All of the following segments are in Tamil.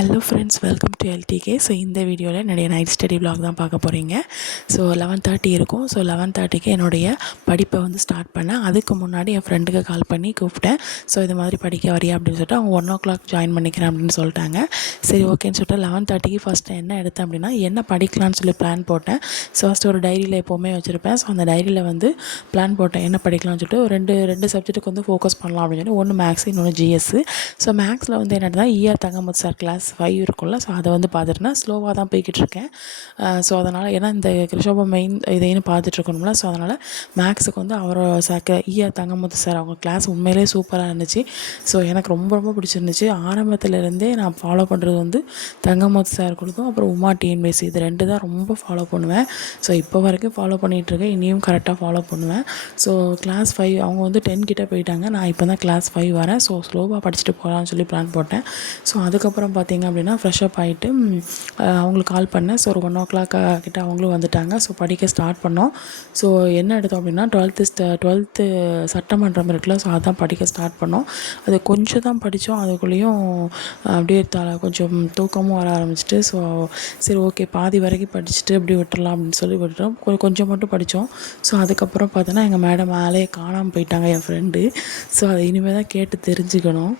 Hello friends, welcome to LDK. So இந்த வீடியோவில் என்னுடைய நைட் ஸ்டடி விலாக் தான் பார்க்க போகிறீங்க. ஸோ 11:30 இருக்கும். ஸோ 11:30க்கு என்னுடைய படிப்பை வந்து ஸ்டார்ட் பண்ணேன். அதுக்கு முன்னாடி என் ஃப்ரெண்டுக்கு கால் பண்ணி கூப்பிட்டேன். ஸோ இது மாதிரி படிக்க வரியா அப்படின்னு சொல்லிட்டு அவங்க 1 o'clock ஜாயின் பண்ணிக்கிறேன் அப்படின்னு சொல்லிட்டாங்க. சரி ஓகேன்னு சொல்லிட்டு 11:30க்கு ஃபஸ்ட்டு என்ன எடுத்தேன் அப்படின்னா என்ன படிக்கலான்னு சொல்லி பிளான் போட்டேன். ஸோ ஃபஸ்ட்டு ஒரு டைரியில் எப்போவுமே வச்சுருப்பேன். ஸோ அந்த டைரியில் வந்து பிளான் போட்டேன் என்ன படிக்கலாம்னு சொல்லிட்டு ரெண்டு சப்ஜெக்ட்டுக்கு வந்து ஃபோக்கஸ் பண்ணலாம் அப்படின்னு சொல்லி, ஒன்று மேக்ஸ், இன்னொன்று ஜிஎஸ். ஸோ மேக்ஸில் வந்து என்னென்னா ஈஆர் தங்கமுத்து சார் கிளாஸ் 5 இருக்கும்ல. ஸோ அதை வந்து பார்த்துட்டுனா ஸ்லோவாக தான் போய்கிட்டு இருக்கேன். ஸோ அதனால் ஏன்னா இந்த கிருஷோபா மெயின் இதைன்னு பார்த்துட்ருக்கணும்ல. ஸோ அதனால் மேக்ஸுக்கு வந்து அவரோட ஈஆர் தங்கமுத்து சார் அவங்க கிளாஸ் உண்மையிலே சூப்பராக இருந்துச்சு. ஸோ எனக்கு ரொம்ப ரொம்ப பிடிச்சிருந்துச்சு. ஆரம்பத்துலேருந்தே நான் ஃபாலோ பண்ணுறது வந்து தங்கமுத்து சார் கொடுக்கும், அப்புறம் உமா டிஎன்பிஎஸ்சி, இது 2 தான் ரொம்ப ஃபாலோ பண்ணுவேன். ஸோ இப்போ வரைக்கும் ஃபாலோ பண்ணிகிட்ருக்கேன், இனியும் கரெக்டாக ஃபாலோ பண்ணுவேன். ஸோ கிளாஸ் 5 அவங்க வந்து 10 கிட்டே போயிட்டாங்க. நான் இப்போ தான் கிளாஸ் 5 வரேன். ஸோ ஸ்லோவாக படிச்சுட்டு போகலான்னு சொல்லி பிளான் போட்டேன். ஸோ அதுக்கப்புறம் பார்த்திங்க அப்படின்னா ஃப்ரெஷ்அப் ஆகிட்டு அவங்களுக்கு கால் பண்ணேன். ஸோ ஒரு 1 o'clock கிட்ட அவங்களும் வந்துட்டாங்க. ஸோ படிக்க ஸ்டார்ட் பண்ணோம். ஸோ என்ன எடுத்தோம் அப்படின்னா 12th சட்டமன்றம் இருக்குல்ல. ஸோ அதான் படிக்க ஸ்டார்ட் பண்ணோம். அது கொஞ்சம் தான் படித்தோம். அதுக்குள்ளேயும் அப்படியே கொஞ்சம் தூக்கமும் வர ஆரம்பிச்சிட்டு, ஸோ சரி ஓகே பாதி வரைக்கும் படிச்சுட்டு அப்படி விட்டுறலாம் அப்படின்னு சொல்லி விட்டுட்டோம். கொஞ்சம் மட்டும் படித்தோம். ஸோ அதுக்கப்புறம் பார்த்தோன்னா எங்கள் மேடம் மேலே காணாமல் போயிட்டாங்க, என் ஃப்ரெண்டு. ஸோ அதை இனிமேல் தான் கேட்டு தெரிஞ்சுக்கணும்.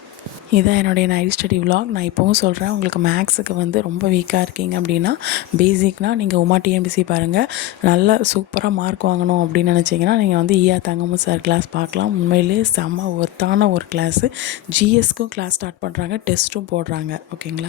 இதான் என்னுடைய நைட் ஸ்டடி விலாக். நான் இப்போவும் சொல்கிறேன், உங்களுக்கு மேக்ஸுக்கு வந்து ரொம்ப வீக்காக இருக்கீங்க அப்படின்னா, பேசிக்னால் நீங்கள் உமா டிஎன்பிஎஸ்சி பாருங்கள். நல்லா சூப்பராக மார்க் வாங்கணும் அப்படின்னு நினச்சிங்கன்னா நீங்கள் வந்து ஈஆர் தங்கமுத்து சார் கிளாஸ் பார்க்கலாம். உண்மையிலே செம்ம ஒர்த்தான ஒரு கிளாஸு. ஜிஎஸ்க்கும் கிளாஸ் ஸ்டார்ட் பண்ணுறாங்க, டெஸ்ட்டும் போடுறாங்க. ஓகேங்களா?